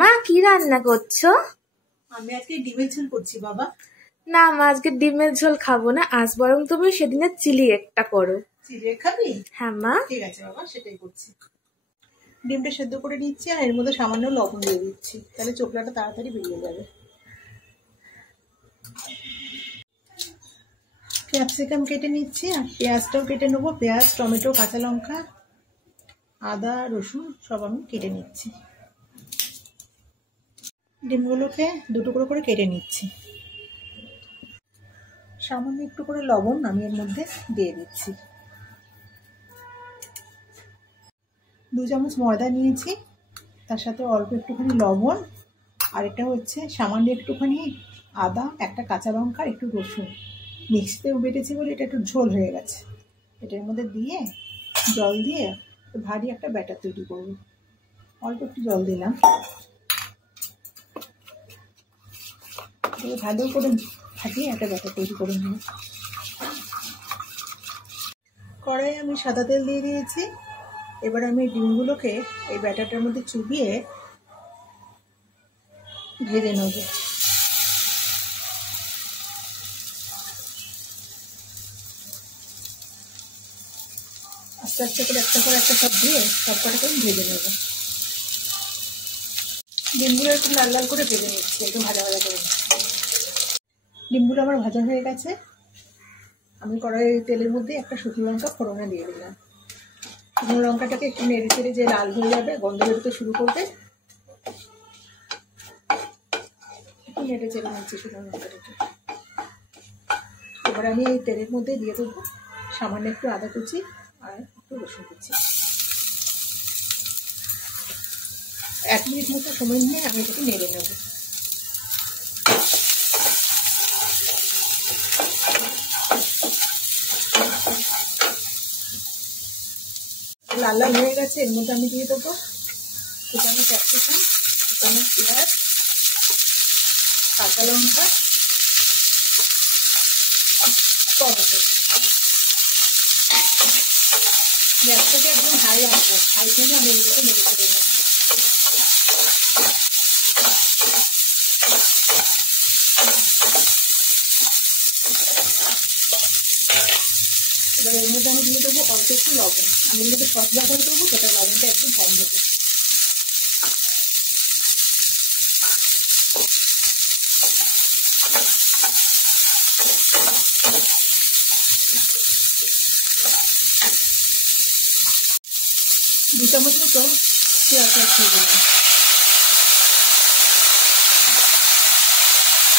মা কি রান্না করছো? আমি আজকে ডিমের ঝোল করছি বাবা। না মা, আজকে ডিমের ঝোল খাবো না, আজ বরং তুমি সেদিনের চিলি একটা করো। চিড়ে খাবি? হ্যাঁ মা। ঠিক আছে বাবা, সেটাই করছি। ডিমটা সেদ্ধ করে নিচ্ছি আর এর মধ্যে সামান্য লবণ দিয়ে দিচ্ছি, তাহলে চোখলাটা তাড়াতাড়ি বেরিয়ে যাবে। ক্যাপসিকাম কেটে নিচ্ছি আর পেঁয়াজটাও কেটে নেবো। পেঁয়াজ, টমেটো, কাঁচা লঙ্কা, আদা, রসুন সব আমি কেটে নিচ্ছি। ডিমগুলোকে দুটুকরো করে কেটে নিচ্ছি। সামান্য একটু করে লবণ আমি এর মধ্যে দিয়ে দিচ্ছি। 2 চামচ ময়দা নিয়েছি, তার সাথে অল্প একটুখানি লবণ, আর এটা হচ্ছে সামান্য একটুখানি আদা, একটা কাঁচা লঙ্কা, একটু রসুন মিক্সিতেও বেটেছি বলে এটা একটু ঝোল হয়ে গেছে। এটার মধ্যে দিয়ে জল দিয়ে ভারী একটা ব্যাটার তৈরি করব। অল্প একটু জল দিলাম, ভালো করে ফাটিয়ে একটা ব্যাটার তৈরি করে নেব। কড়াই আমি সাদা তেল দিয়ে দিয়েছি। এবার আমি ডিমগুলোকে এই ব্যাটারটার মধ্যে চুবিয়ে ভেজে নেব। আস্তে আস্তে করে একটা পর একটা সব দিয়ে সব কটাকে আমি ভেজে নেব। ডিমগুলো একটু লাল লাল করে ভেজে নিচ্ছি, একটু ভাজা ভাজা করে নিচ্ছি। ডিমগুলো আমার ভাজা হয়ে গেছে। আমি কড়াই তেলের মধ্যে একটা শুকনো লঙ্কা ফোড়নে দিয়ে দিলাম। শুকনো লঙ্কাটাকে একটু নেড়ে চেড়ে যে লাল হয়ে যাবে, গন্ধ বেরোতে শুরু করবে, একটু নেড়ে চেড়ে নিচ্ছি শুকনো লঙ্কাটাকে। এবার আমি এই তেলের মধ্যে দিয়ে দেবো সামান্য একটু আদা কুচি আর একটু রসুন কুচি। 1 মিনিট মতো সময় নিয়ে আমি এটাকে নেড়ে নেব। লাল লাল হয়ে গেছে, এর মধ্যে আমি দিয়ে দেবো কুচানো ক্যাপসিকাম, কুচানো পেঁয়াজ, কাঁচা লঙ্কা, টমেটো। গ্যাসটাকে একদম হাই রাখবো, হাই ফ্লেমে আমি এগুলোকে নেড়ে চেড়ে নেব। এবার এর মধ্যে আমি দিয়ে দেবো অল্প একটু লবণ। আমি এগুলোকে সস ব্যবহার করবো, সেটা লবণটা একদম কম দেবো। দু চামচ মতো পেঁয়াজ দিয়ে দিলাম।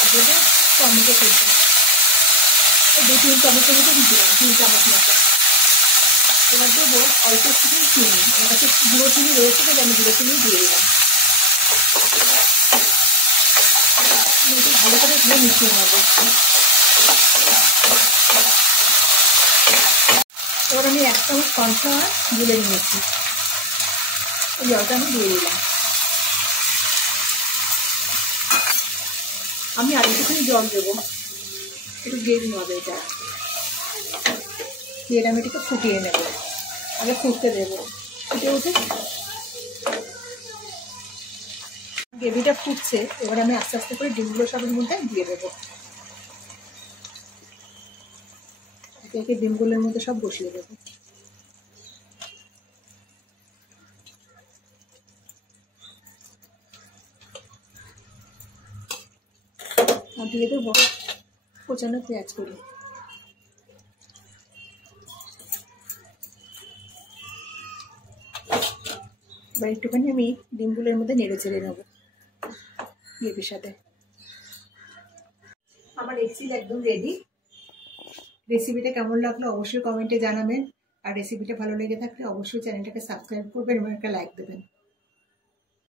এবারে টমেটো কুচি 2-3 চামচের মতো দিলাম, 3 চামচ মতো। এবার দেবো অল্প একটুখানি চিনি। আমার কাছে গুঁড়ো চিনি রয়েছে, তাই আমি গুঁড়ো চিনি দিয়ে দিলাম। একটু ভালো করে ধুয়ে মিশিয়ে নেবো। এবার আমি 1 চামচ কর্নফ্লাওয়ার গুলে নিয়েছি, এই জলটা আমি দিয়ে দিলাম। আমি আর একটুখানি জল দেবো, একটু গ্রেভি হবে এটা। দিয়ে আমি এটাকে ফুটিয়ে নেব। আগে ফুটতে দেবো, ফুটে উঠে গ্রেভিটা ফুটছে। এবার আমি আস্তে আস্তে করে ডিমগুলো সবের মধ্যে দিয়ে দেবো। একে একে ডিমগুলোর মধ্যে সব বসিয়ে দেবো। আর দিয়ে দেবো কোচানো পেঁয়াজ করি। এবার একটুখানি আমি ডিমগুলোর মধ্যে নেড়ে চেড়ে নেবো গ্রেভির সাথে। আমার এগ একদম রেডি। রেসিপিটা কেমন লাগলো অবশ্যই কমেন্টে জানাবেন। আর রেসিপিটা ভালো লেগে থাকলে অবশ্যই চ্যানেলটাকে সাবস্ক্রাইব করবেন এবং একটা লাইক দেবেন।